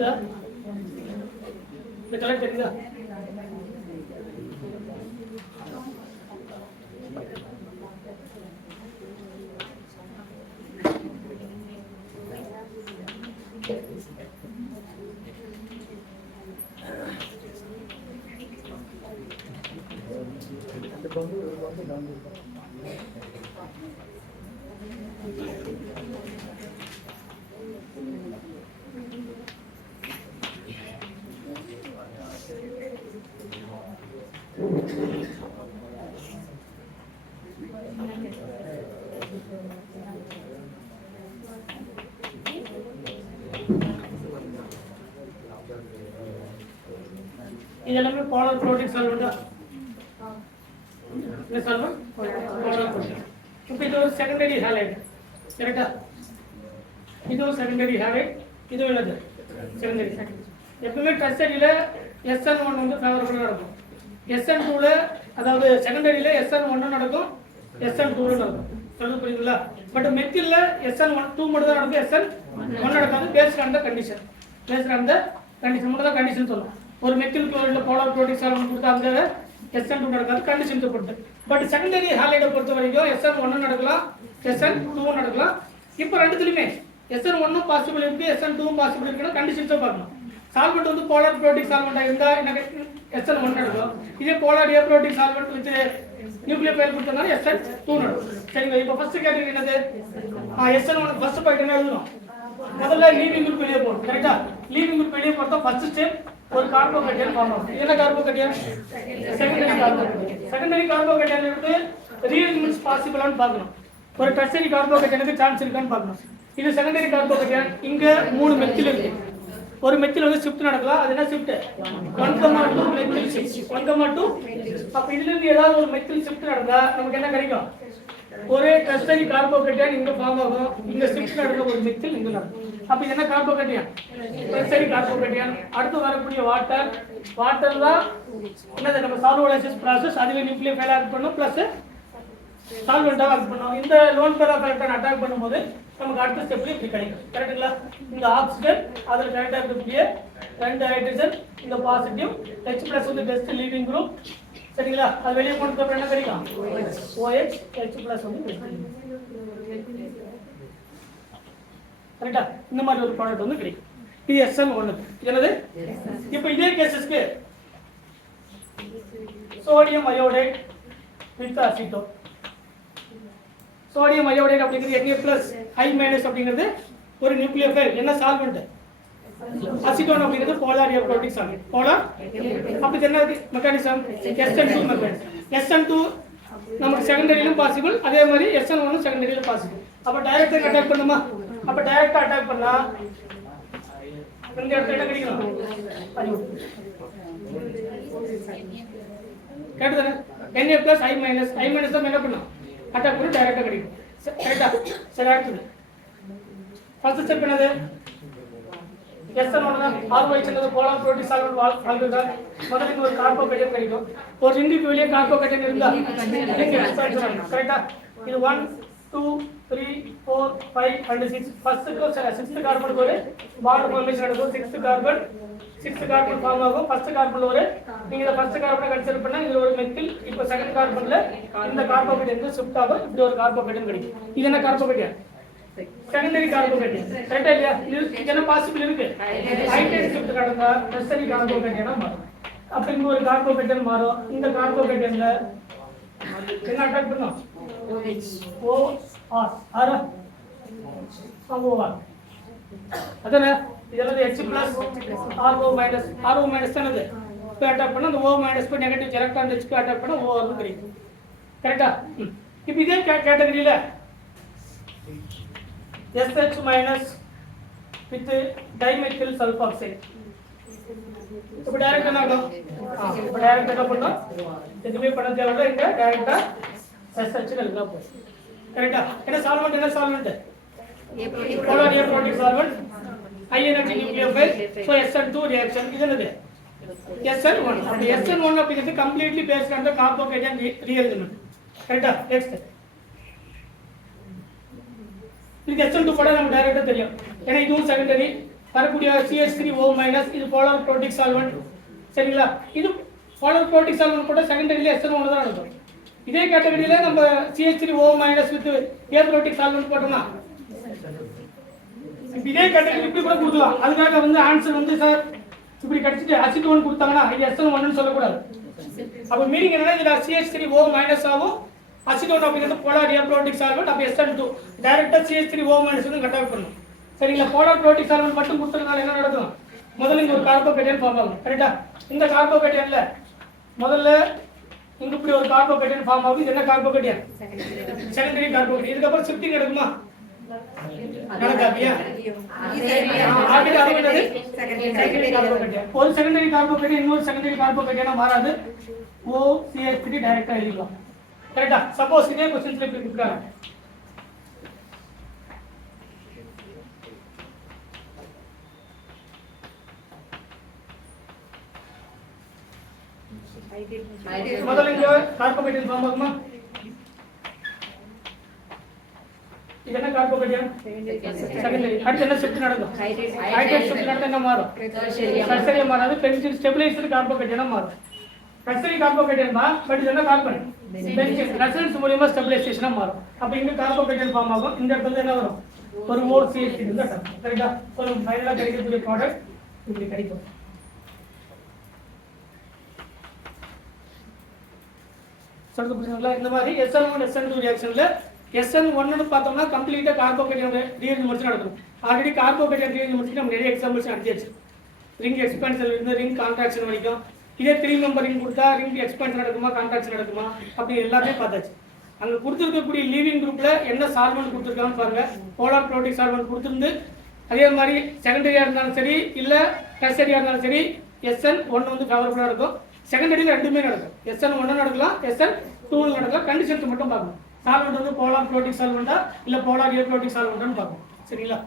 தெரியுதா? இந்த கலர் தெரியுதா? இதெல்லாமே போலார் புரோட்டீன் சால்வெண்டா? என்ன சால்வெண்ட்? Polar protein. இப்போ இது ஒரு செகண்டரி ஹாலைட், கரெக்டா? இது ஒரு செகண்டரி ஹாலைட், இது என்னது? செகண்டரி. எப்பவுமே டெர்ஷரியில SN1 வந்து ஃபேவரபிளா நடக்கும். SN2ல அதாவது செகண்டரியில SN1 நடக்கும், SN2 நடக்கும். சொல்றது புரியுதுங்களா? பட் மெத்தில்ல SN2 மட்டும் தான் நடக்கும், SN1 நடக்காது. Based on the condition, based on the condition மட்டும் தான் கண்டிஷன் சொல்லணும். ஒரு மெத்தில் குளோரைட்ல போலார் புரோட்டீன் சால்வெண்ட் கொடுத்தா அந்த SN2 நடக்காது, கண்டிஷன் பொறுத்து. பட் செகண்டரி ஹாலைடை பொறுத்த வரைக்கும் SN1 நடக்கலாம், SN2 நடக்கலாம். இப்போ ரெண்டுத்துலயுமே SN1 பாசிபிள் இருக்கு, SN2 பாசிபிள் இருக்குன்னா கண்டிஷன்ஸை பார்க்கணும். சால்வெண்ட் வந்து போலார் புரோட்டீன் சால்வெண்டா இருந்தா எனக்கு SN1 நடக்கும். இதே polar aprotic solvent with nucleophile கொடுத்தனால SN2 நடக்கும். சரிங்க. இப்போ ஃபர்ஸ்ட் கேட்டகரி என்னது? SN1 ஃபர்ஸ்ட் பாயிண்ட் என்ன எழுதணும்? முதல்ல லீவிங் குரூப் வெளியே போகும், கரெக்டா? லீவிங் குரூப் வெளியே போறதா ஃபர்ஸ்ட் ஸ்டெப் ஒரு கார்போகேட்டையான் ஃபார்ம் ஆகும். என்ன கார்போகேட்டையான்? செகண்டரி கார்போகேட்டையான். செகண்டரி கார்போகேட்டையான் எடுத்து ரீஎலிமெண்ட்ஸ் பாசிபிளான்னு பார்க்கணும். ஒரு டெர்ஷரி கார்போகேட்டையானுக்கு சான்ஸ் இருக்கான்னு பார்க்கணும். இது செகண்டரி கார்போகேட்டையான். இங்க 3 மெத்தில் இருக்கு. ஒரு மெத்தில் வந்து ஷிஃப்ட் நடக்கலாம். அது என்ன ஷிஃப்ட்? 1,2 methyl shift. 1,2. அப்ப இதுல இருந்து ஏதாவது ஒரு மெத்தில் ஷிஃப்ட் நடந்தா நமக்கு என்ன கிடைக்கும்? ஒரே டெர்ஷரி கார்போகேட்டையான் இங்க ஃபார்ம் ஆகும். இங்க ஷிஃப்ட் நடக்கிற ஒரு மெத்தில் இங்க நடக்கும். அப்ப இது என்ன கார்போகேட்டையான்? டெர்ஷரி கார்போகேட்டையான். அடுத்து வரக்கூடிய வாட்டர். வாட்டர் தான் என்னது? நம்ம சால்வலைசிஸ் process. அதுல நியூக்ளியோஃபைல் ஆட் பண்ணனும் பிளஸ் சால்வெண்டா ஆட் பண்ணனும். இந்த lone pair of electron attack பண்ணும்போது நமக்கு அடுத்த ஸ்டெப்ல இப்படி கிடைக்கும், கரெக்ட்டுங்களா? இந்த ஆக்சிஜன் அதுல கரெக்டா இருக்கக்கூடிய 2 ஹைட்ரஜன், இந்த பாசிட்டிவ் H+ வந்து பெஸ்ட் லீவிங் குரூப், சரிங்களா? அது வெளியே போனதுக்கு அப்புறம் என்ன கிடைக்கும்? OH H+ வந்து பெஸ்ட், கரெக்ட்டா? இந்த மாதிரி ஒரு ப்ராடக்ட் வந்து கிடைக்கும். இது SN1. என்னது? இப்போ இதே கேसेसக்கு sodium iodide with acetone. Sodium iodide அப்படிங்கிறது Na+, I- அப்படிங்கிறது ஒரு நியூக்ளியோஃபைல். என்ன சால்வெண்ட்? அசிட்டோன் அப்படிங்கிறது போலார் ஏப்ரோட்டிக் சால்வெண்ட். போலார். அப்ப என்ன மெக்கானிசம்? SN2 mechanism. SN2 நமக்கு செகண்டரியிலும் பாசிபிள், அதே மாதிரி SN1 செகண்டரியிலும் பாசிபிள். அப்ப டைரக்டா அட்டாக் பண்ணுமா? அப்ப டைரக்டா அட்டாக் பண்ணா இந்த இடத்துல என்ன கிடைக்கும்? கேட்டதானே? Na+, I- தான் என்ன பண்ணும்? அட்டாக் பண்ணி டைரக்டா கிடைக்கும், கரெக்ட்டா? சரி, அடுத்து ஃபர்ஸ்ட் ஸ்டெப் என்னது? SN1 தான். ROH என்னது? Polar protein solvent alcohol. முதல்ல ஒரு கார்போகேட்டையான் கிடைக்கும். ஒரு ரிங்குக்கு வெளியே கார்போகேட்டையான் இருந்தா ரிங் எக்ஸ்பேண்ட் பண்ணணும், கரெக்ட்டா? இது 1 2 3 4 5 and 6. ஃபர்ஸ்ட்க்கு 6th கார்பனுக்கு ஒரு பாண்ட் ஃபார்மேஷன் நடக்கும். 6th கார்பன் ஃபார்ம் ஆகும். ஃபர்ஸ்ட் கார்பன்ல ஒரு நீங்க இந்த ஃபர்ஸ்ட் கார்பனை கன்சிடர் பண்ணா இதுல ஒரு மெத்தில். இப்போ செகண்ட் கார்பன்ல இந்த கார்போகேட்டைன் ஷிஃப்ட் ஆகும். இப்படி ஒரு கார்போகேட்டைன் கிடைக்கும். இது என்ன கார்போகேட்டைன்? செகண்டரி கார்போகேட்டைன், கரெக்ட்டா இல்லையா? இது என்ன பாசிபிள் இருக்கு? ஹைட்ரேட் ஷிஃப்ட் நடந்தா டெர்ஷரி கார்போகேட்டைனா மாறும். அப்ப இங்க ஒரு கார்போகேட்டைன் மாறும். இந்த கார்போகேட்டைன்ல என்ன அட்டாக் பண்ணும்? OR ஆரா OR. அதனா இதெல்லாம் H+ RO- தானது. இப்போ அட்டாக் பண்ணா அந்த O- போய் நெகட்டிவ் எலக்ட்ரான் H அட்டாக் பண்ணா OR கிடைக்கும், கரெக்ட்டா? இப்போ இதே கேட்டகரியில SH- with dimethyl sulfoxide. இப்போ டைரக்ட் என்ன ஆகும்? இப்போ டைரக்ட் என்ன பண்ணோம்? எதுவுமே பண்ண தேவையில்லை. இங்க டைரக்டா SH எழுதா போதும், கரெக்ட்டா? என்ன சால்வெண்ட்? என்ன solvent? Polar aprotic solvent, high energy nucleophile. So SN2 reaction. இது என்னது? SN1. அப்ப SN1 அப்படிங்கிறது completely based on the carbocation rearrangement, கரெக்ட்டா? நெக்ஸ்ட் இது SN2 போட நமக்கு டைரக்டா தெரியும். ஏன்னா இதுவும் செகண்டரி, வரக்கூடிய CH3O மைனஸ் இது போலார் புரோட்டிக் சால்வெண்ட் சரிங்களா. இது போலார் புரோட்டிக் சால்வெண்ட் கூட செகண்டரியில SN1 தான் இருக்கும். இதே கேட்டகரியில நம்ம CH3O minus with aprotic solvent போட்டோம்னா இதே கேட்டகரி இப்படி கூட கொடுக்கலாம். அதுக்காக வந்து ஆன்சர் வந்து சார் இப்படி கிடைச்சிட்டு அசிட்டோன் கொடுத்தாங்கன்னா இது SN1 சொல்லக்கூடாது. அப்போ மீனிங் என்னன்னா இதுல CH3O மைனஸ் ஆகும் அசிட்டோன் அப்படிங்கிறது போலார் ஏப்ரோட்டிக் சால்வெண்ட் அப்போ SN2 டைரக்டா CH3O மைனஸ் வந்து கட் ஆஃப் பண்ணணும் சரிங்களா. போலார் புரோட்டிக் சால்வெண்ட் மட்டும் கொடுத்ததுனால என்ன நடக்கும், முதல்ல இங்க ஒரு கார்போகேட்டையன் ஃபார்ம் ஆகும் கரெக்டா. இந்த கார்போகேட்டையன்ல முதல்ல இங்க இப்படி ஒரு கார்போகேட்டையன் ஃபார்ம் ஆகும். இது என்ன கார்போகேட்டையன், செகண்டரி கார்போகேட்டையன். இதுக்கு அப்புறம் ஷிஃப்டிங் நடக்குமா, நடக்காதியா. ஒரு செகண்டரி கார்போகேட்டையன் இன்னொரு செகண்டரி கார்போகேட்டையனா மாறாது. OCH3 டைரக்டா எழுதிக்கலாம் கரெக்டா. சப்போஸ் இதே क्वेश्चंसல இப்படி கொடுக்கறாங்க முதல்ல இங்க கார்போகேட்டையன் ஃபார்ம் ஆகுமா, இது என்ன கார்போகேட்டையன் செகண்டரி. அடுத்து என்ன ஷிஃப்ட் நடக்கும், ஹைட்ரேட் ஷிஃப்ட் நடந்தா என்ன மாறும், டெர்ஷியரி மாறாது. பென்சின் ஸ்டெபிலைசர் கார்போகேட்டையனா மாறும். டெர்ஷியரி கார்போகேட்டையன் தான் பட் இது என்ன கார்பன் பென்சின் ரெசனன்ஸ் மூலமா ஸ்டெபிலைசேஷனா மாறும். அப்ப இங்க கார்போகேட்டையன் ஃபார்ம் ஆகும். இந்த இடத்துல என்ன வரும், ஒரு மோர் CH3 இருந்தா கரெக்ட்டா. ஒரு ஃபைனலா கிடைக்கக்கூடிய ப்ராடக்ட் இப்படி கிடைக்கும். சொல்றது புரியுதுங்களா. இந்த மாதிரி SN1 SN2 ரியாக்ஷன்ல SN1 னு பார்த்தோம்னா கம்ப்ளீட்டா கார்போகேட்டையன் ரீஅரேஞ்ச்மென்ட் நடக்கும். ஆல்ரெடி கார்போகேட்டையன் ரீஅரேஞ்ச்மென்ட் நம்ம நிறைய எக்ஸாம்பிள்ஸ் நடத்தியாச்சு. ரிங் எக்ஸ்பான்ஷன்ல இருந்து ரிங் கான்ட்ராக்ஷன் வரைக்கும். இதே 3 மெம்பர் ரிங் கொடுத்தா ரிங் எக்ஸ்பான்ஷன் நடக்குமா கான்ட்ராக்ஷன் நடக்குமா அப்படி எல்லாமே பார்த்தாச்சு. அங்க கொடுத்திருக்கக்கூடிய லீவிங் குரூப்ல என்ன சால்வெண்ட் கொடுத்திருக்காங்கன்னு பாருங்க. போலார் புரோட்டிக் சால்வெண்ட் கொடுத்திருந்து அதே மாதிரி செகண்டரியா இருந்தாலும் சரி இல்ல டெர்ஷியரியா இருந்தாலும் சரி SN1 வந்து ஃபேவரபிளா இருக்கும். செகண்டரியில ரெண்டுமே நடக்கும். SN1 நடக்கலாம் SN2 நடக்கலாம். கண்டிஷன்ஸ் மட்டும் பார்க்கணும். சால்வெண்ட் வந்து போலார் புரோட்டிக் சால்வெண்டா இல்ல போலார் ஏப்ரோட்டிக் சால்வெண்டான்னு பார்க்கணும் சரிங்களா.